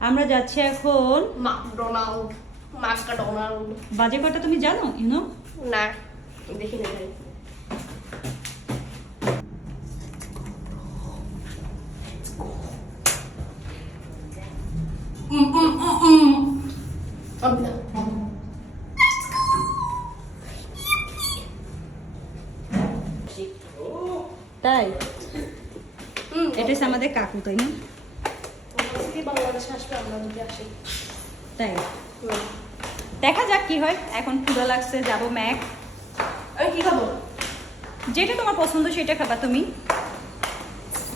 আমরা যাচ্ছি এখন ম্যাকডোনাল্ড ম্যাকডোনাল্ড বাজে কটা তুমি জানো ইউনো না? দেখি না তাই? এটা আমাদের কাকু তাই না? বাংলাদেশে আসবে আমরা যদি আসি। তাই? দেখা যাক কি হয়। এখন ক্ষুধা লাগছে যাব ম্যাক। কি খাব? যেটা তোমার পছন্দ সেটা খাবা তুমি।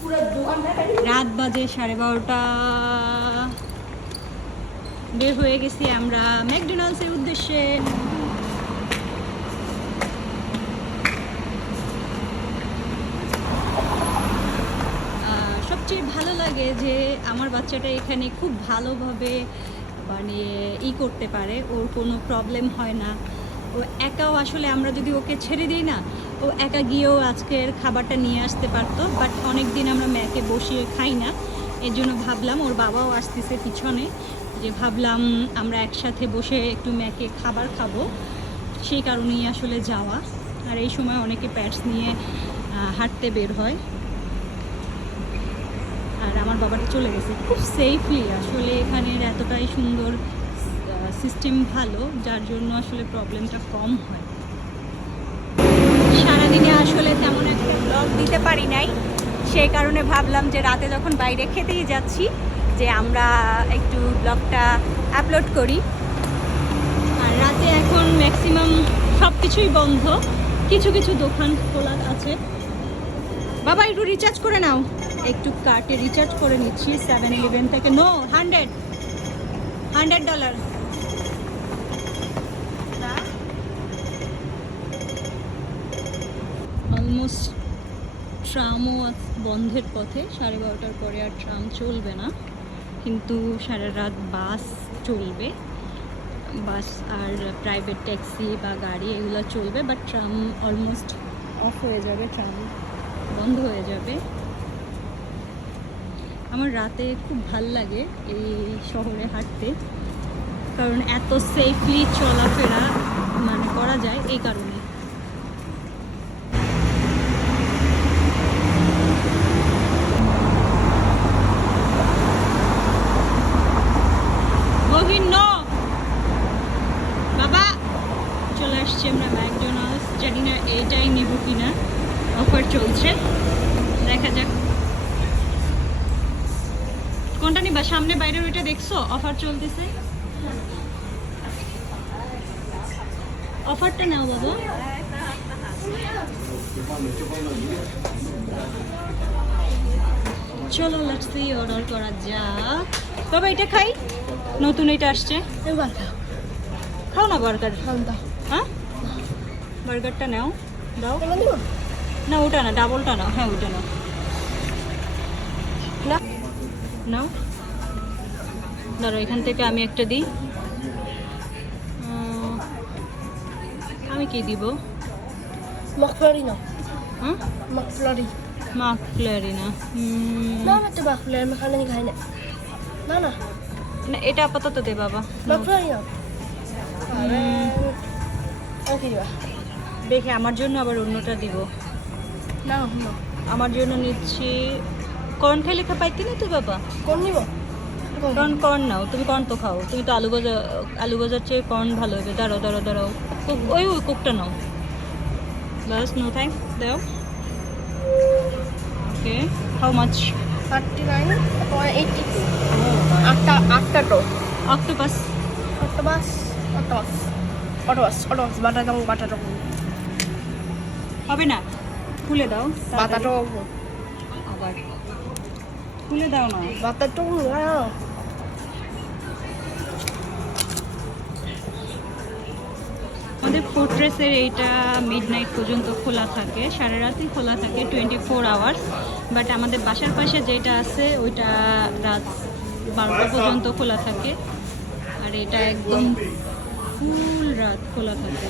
পুরো দোকানটা রাত বাজে সাড়ে বারোটা। বের হয়ে গেছি আমরা ম্যাকডোনাল্ডসের উদ্দেশ্যে। সবচেয়ে ভালো লাগে যে আমার বাচ্চাটা এখানে খুব ভালোভাবে মানে ই করতে পারে, ওর কোনো প্রবলেম হয় না। ও একাও আসলে আমরা যদি ওকে ছেড়ে দিই না, ও একা গিয়েও আজকের খাবারটা নিয়ে আসতে পারতো বাট অনেক দিন আমরা ম্যাকে বসিয়ে খাই না। এর জন্য ভাবলাম ওর বাবাও আসতেছে পিছনে, যে ভাবলাম আমরা একসাথে বসে একটু ম্যাকে খাবার খাব। সেই কারণেই আসলে যাওয়া। আর এই সময় অনেকে প্যাটস নিয়ে হাঁটতে বের হয়। আর আমার বাবাটা চলে গেছে। খুব সেফলি আসলে এখানের এতটাই সুন্দর সিস্টেম ভালো, যার জন্য আসলে প্রবলেমটা কম হয়। সারাদিনে আসলে তেমন একটা ব্লগ দিতে পারি নাই। সেই কারণে ভাবলাম যে রাতে যখন বাইরে খেতেই যাচ্ছি, যে আমরা একটু ব্লগটা আপলোড করি। আর রাতে এখন ম্যাক্সিমাম সব কিছুই বন্ধ। কিছু কিছু দোকান খোলা আছে। বাবা, একটু রিচার্জ করে নাও। একটু কার্টে রিচার্জ করে নিচ্ছি সেভেন ইলেভেন থেকে। No hundred hundred dollar almost ট্রামও বন্ধের পথে, সাড়ে বারোটার পরে আর ট্রাম চলবে না। কিন্তু সারা রাত বাস চলবে। বাস আর প্রাইভেট ট্যাক্সি বা গাড়ি এগুলো চলবে বাট ট্রাম অলমোস্ট অফ হয়ে যাবে ট্রাম বন্ধ হয়ে যাবে। আমার রাতে খুব ভালো লাগে এই শহরে হাঁটতে। কারণ এত সেফলি চলাফেরা মানে করা যায় এই কারণে। আমরা ম্যাকডোনাল্ডস। জানি না এইটাই নিব কিনা। অফার চলছে। দেখা যাক। কোনটা নিবা? সামনে বাইরের ওইটা দেখছ? অফার চলতেছে। অফারটা নাও বাবা। চলো সি অর্ডার করা যাক। বাবা এটা খাই। নতুন এটা আসছে। খাও না বার্গার। হ্যাঁ? বার্গারটা নাও। দাও। না ওটা না ডাবলটা নাও। হ্যাঁ ওটা নাও না। নাও। ধরো এখান থেকে আমি একটা দিই। আমি কি দিব? McFlurry না হ্যাঁ? McFlurry মাক ফ্লেয়ারিনা না না তো McFlurry মাখানে খাই না। না না। না এটা আপাতত দে বাবা। McFlurry না ওকে দিবা? দেখে আমার জন্য আবার অন্যটা দিব। না। আমার জন্য নিচ্ছি কর্ন খাইলে খা পাইতি না তুই বাবা? কর্ন নিব। কর্ন কর্ন নাও তুমি কর্ন তো খাও। তুমি তো আলু ভাজা আলু ভাজার চেয়ে কর্ন ভালো হবে দাঁড়াও দাঁড়াও দাঁড়াও। ওই ওই কোকটা নাও। বাস নো থ্যাংক দাও। Okay how much thirty nine eighty two আটটা আটটা তো অক্টোপাস অটোবাস অটোবাস অটোবাস অটোবাস বাটা টং বাটা টং হবে না। খুলে দাও বাটা তাড়াতাড়ি। টং আবার খুলে দাও না। বাটা টং না আমাদের ফোর্ট্রেসের এইটা মিড নাইট পর্যন্ত খোলা থাকে সারা রাতই খোলা থাকে টোয়েন্টি ফোর আওয়ার্স বাট আমাদের বাসার পাশে যেটা আছে ওইটা রাত বারোটা পর্যন্ত খোলা থাকে। আর এটা একদম ফুল রাত খোলা থাকে।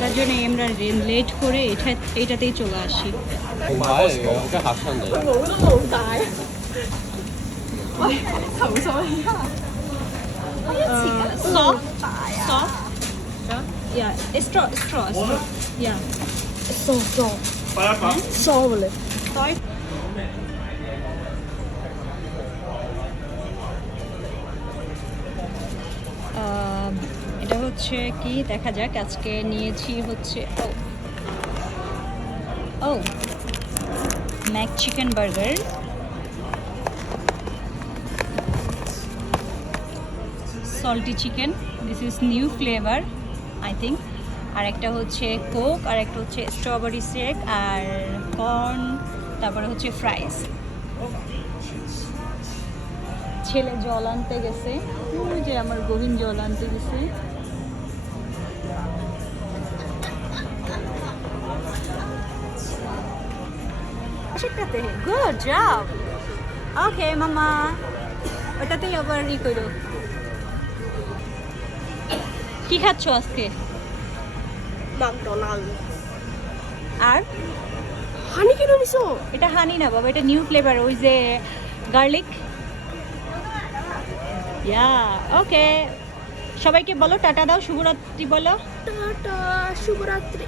তার জন্য আমরা লেট করে এটা এটাতেই চলে আসি Yeah, it's straw, straw, straw. Yeah. So, so. So, so. হচ্ছে কি? দেখা যাক, আজকে নিয়েছি হচ্ছে, ও। ও। McChicken burger. Salty chicken. This is new flavour I think আর একটা হচ্ছে কোক আর একটা হচ্ছে স্ট্রবেরি শেক আর কর্ন, তারপরে হচ্ছে ফ্রাইস। ছেলে জল আনতে গেছে। ওই যে আমার গোবিন্দ জল আনতে গেছে। সেটাতে গুড জব ওকে মামা ওটাতেই আবার ই করো কি খাচ্ছ আজকে ম্যাকডোনাল্ড আর হানি কেন নিছো এটা হানি না বাবা এটা নিউ ফ্লেভার ওই যে গার্লিক ইয়া ওকে সবাইকে বলো টাটা দাও শুভরাত্রি বলো। টাটা শুভরাত্রি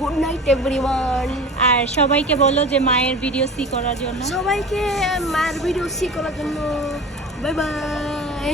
গুড নাইট এভরিওয়ান। আর সবাইকে বলো যে মায়ের ভিডিও সি করার জন্য। সবাইকে মায়ের ভিডিও সি করার জন্য। Bye bye.